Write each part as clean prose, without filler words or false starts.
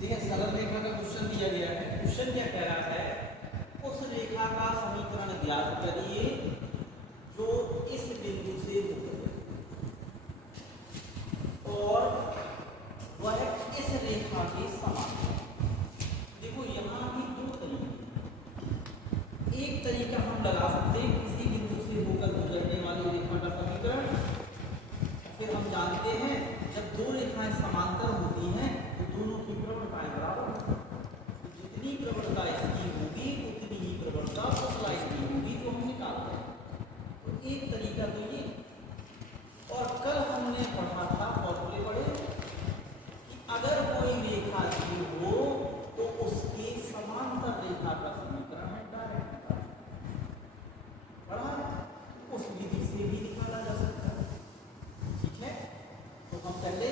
देखिए सरल रेखा का क्वेश्चन दिया गया है। क्वेश्चन क्या कह रहा है, उस रेखा का समीकरण ज्ञात करिए जो इस बिंदु से होकर और वह इस रेखा के समान है। देखो यहाँ भी दो तरीके, एक तरीका हम लगा सकते हैं किसी बिंदु से होकर गुजरने वाली रेखा का समीकरण। फिर हम जानते हैं जब दो रेखाएं समांतर होती हैं तो दोनों की प्रवणताएं बराबर होती हैं। तो जितनी प्रवणता इसकी होगी उतनी ही प्रवणता उस लाइन की होगी जो हम निकालते हैं। तो एक तरीका तो ये, और कल हमने पढ़ा था फॉर्मूले पढ़े कि अगर कोई रेखा दी हो तो उसके समांतर रेखा का समीकरण है डायरेक्ट पढ़ा, उस विधि से भी निकाला जा सकता है। ठीक है, तो हम पहले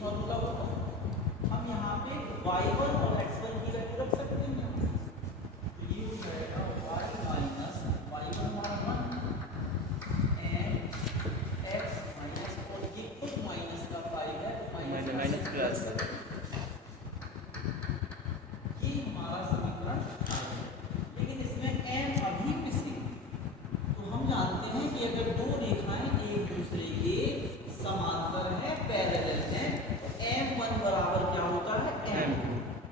फॉर्मूला होता है, हम यहाँ पे y1 और x1 की वैल्यू रख सकते हैं। तो ये हो जाएगा y माइनस y1 हमारा 1 एंड x माइनस, और ये खुद माइनस का 5 है, माइनस प्लस है। ये हमारा समीकरण है, लेकिन इसमें m अभी पिछली। तो हम जानते हैं कि अगर दो रेखाएं एक दूसरे के समांतर है, पैरेलल है, m1 बराबर क्या होता है m,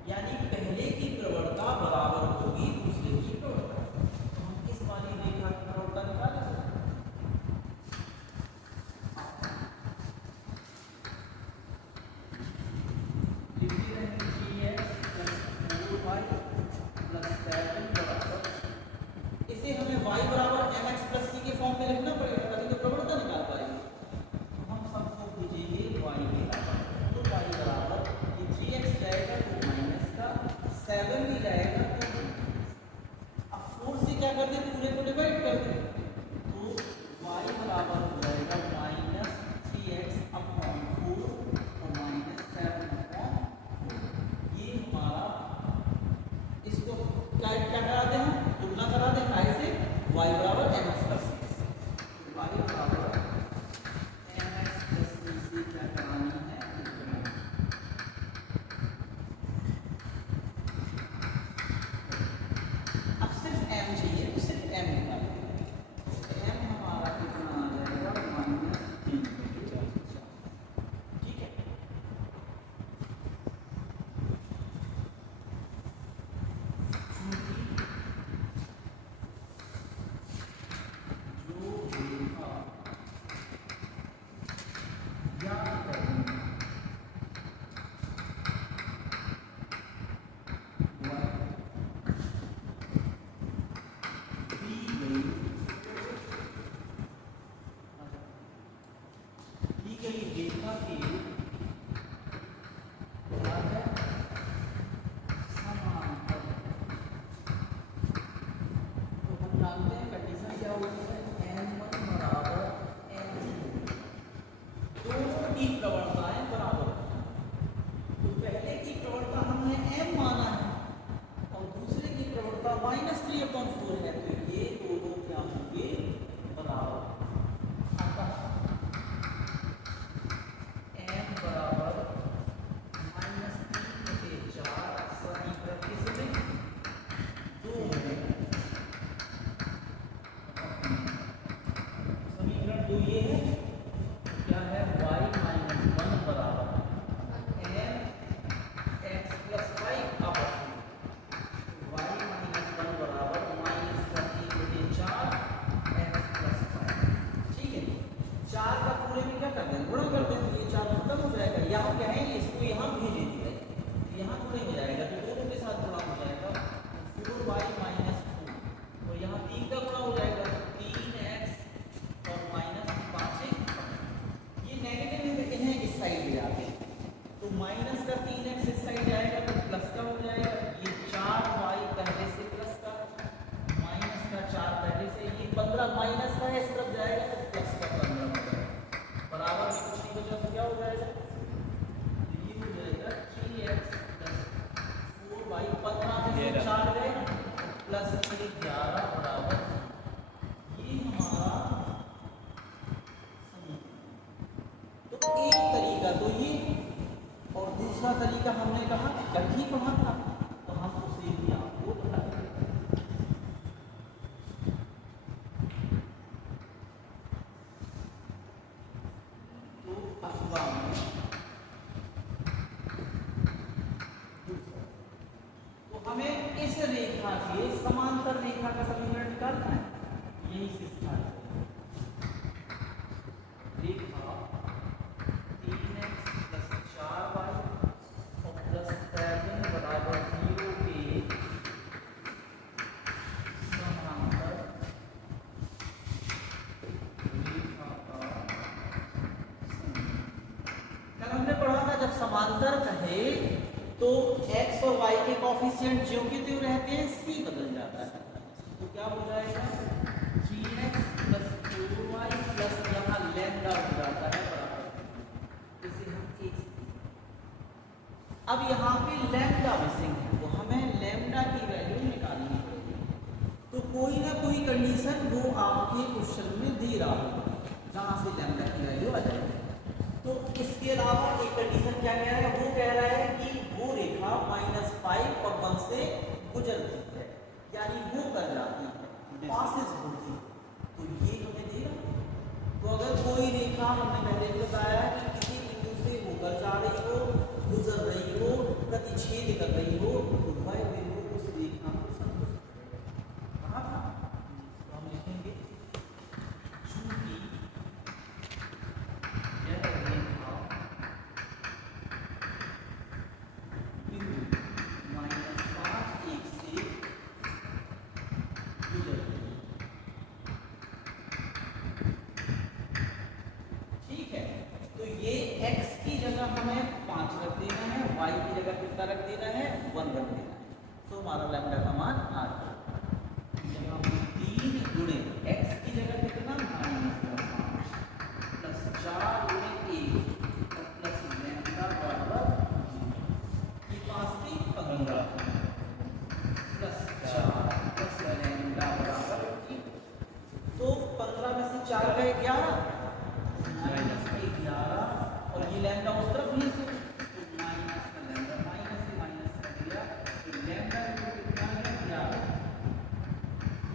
यानी पहले की प्रवणता बराबर होगी दूसरे की प्रवणता। तो हम इस वाली रेखा की प्रवणता निकाल सकते हैं। लिखते हैं 3x + 4y + 7 बराबर, इसे हमें y बराबर mx + c के फॉर्म में लिखना पड़ेगा तभी तो प्रवणता निकाल पाएंगे। तो हम सबको भेजेंगे y के बराबर, तो y बराबर ये 3x जाएगा तो माइनस का 7 भी जाएगा तो, अब 4 से क्या करते हैं पूरे को डिवाइड कर दें, तो y बराबर हो जाएगा -3x अपॉन 4 और -7 अपॉन 4। ये हमारा, इसको क्या करा दें, हम तुलना करा दें काय से, y बराबर mx + c, y बराबर mx + c से क्या करानी है, अब सिर्फ m चाहिए तो सिर्फ m निकालेंगे। m हमारा कितना आ जाएगा -3। ठीक है, जो रेखा ज्ञात करनी दी गई रेखा के क्या है समांतर, तो हम जानते हैं कंडीशन क्या होती है, m1 बराबर m2, दोनों की प्रवणताएं बराबर। तो पहले की प्रवणता हमने m माना है और दूसरे की प्रवणता -3/4 है, तो ये दोनों क्या होंगे बराबर। अतः m बराबर -3/4 समीकरण किसमें 2 में, समीकरण 2 ये है, क्या है y - 1 बराबर mx + 5 अपॉन y - 1 बराबर -3/4 x + 5। ठीक है, 4 का पूरे में क्या कर दें, गुणा कर दें, तो ये 4 खत्म हो जाएगा। यहाँ क्या है, इसको यहाँ भेज दिया, यहाँ गुणे हो जाएगा तो दोनों के साथ गुणा हो जाएगा, 4y - 2, तो 11 बराबर ये हमारा समीकरण। तो एक तरीका तो ये, और दूसरा तरीका हमने कहा कल ही पढ़ा था, तो हम उसे भी आपको बताएंगे। तो अखबार में तो हमें इस रेखा के समांतर रेखा का समीकरण निकालना है, यही से स्टार्ट करें। रेखा 3x + 4y और +7 बराबर 0 के समांतर रेखा का समीकरण। कल हमने पढ़ा था जब समांतर कहे तो x और y के कोफिशिएंट ज्यों के त्यों रहते हैं, c बदल जाता है। तो क्या हो जाएगा 3x + 4y प्लस यहाँ लैम्डा हो जाता है बराबर, इसे हम एक। अब यहाँ पे लैम्डा मिसिंग है, तो हमें लैम्डा की वैल्यू निकालनी पड़ेगी। तो कोई ना कोई कंडीशन वो आपके क्वेश्चन में दे रहा होगा जहाँ से लैम्डा की वैल्यू आ जाएगी। तो इसके अलावा एक कंडीशन क्या कह रहा है, वो कह रहा है कि वो रेखा -5 और 1 से गुजरती है, यानी वो कर जाती है, पासेस होती है। तो ये हमें दे रहा है। तो अगर कोई रेखा, हमने पहले भी बताया कि किसी बिंदु से होकर जा रही हो, गुजर रही हो, प्रतिच्छेद कर रही हो, तो वह बिंदु उस रेखा को संतुष्ट करेगा। कहा था, तो हम लिखेंगे चूंकि यह रेखा बिंदु -5 से गुजर रही है, ठीक है। तो ये x की जगह हमें 5 रख देना है, y की जगह कितना रख देना है, 1 रख देना है। तो हमारा लैम्डा का मान 8 यहाँ 3 गुणे x की जगह कितना -5 प्लस 4 गुणे 1 प्लस लैम्डा बराबर ये 5 की 15 प्लस 4 प्लस लैम्डा बराबर 3। तो 15 में से 4 गए 11 और ये लैम्डा उस तरफ नहीं से, तो माइनस का लैम्डा माइनस से माइनस कर दिया, तो लैम्डा कितना है 11।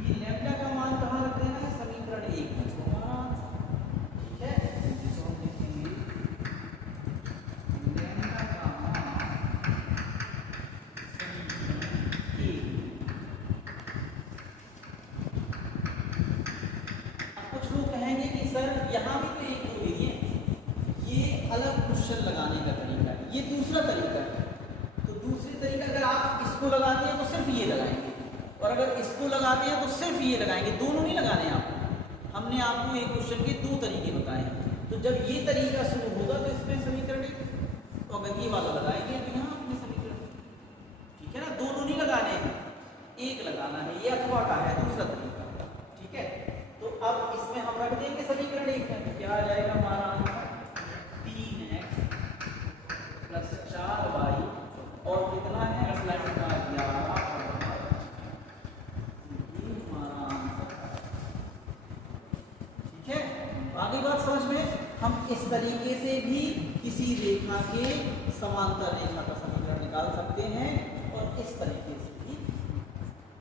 ये लैम्डा का मान कहाँ रख देना है, समीकरण 1 में, तो हमारा आंसर ठीक है। तो हम लिखेंगे लैम्डा का मान समीकरण 1। अब कुछ लोग कहेंगे कि सर यहाँ भी तो एक हो रही है, ये अलग क्वेश्चन लगाने का तरीका है, ये दूसरा तरीका है। तो दूसरी तरीका अगर आप इसको लगाते हैं तो सिर्फ ये लगाएंगे, और अगर इसको लगाते हैं तो सिर्फ ये लगाएंगे, दोनों नहीं लगाने आपको। हमने आपको एक क्वेश्चन के 2 तरीके बताए हैं। तो जब ये तरीका शुरू होगा तो इसमें समीकरण 1, तो अगर ये वाला लगाएंगे तो यहाँ अपने समीकरण, ठीक है ना, दोनों नहीं लगाने हैं, एक लगाना है। ये अथवा का है दूसरा तरीका, ठीक है। तो अब इसमें हम रख देंगे समीकरण 1 में, क्या आ जाएगा हमारा आंसर 3x + 4y और कितना है लैम्डा 11 हमारा आंसर, ठीक है। आगे बात समझ में, हम इस तरीके से भी किसी रेखा के समांतर रेखा का समीकरण निकाल सकते हैं और इस तरीके से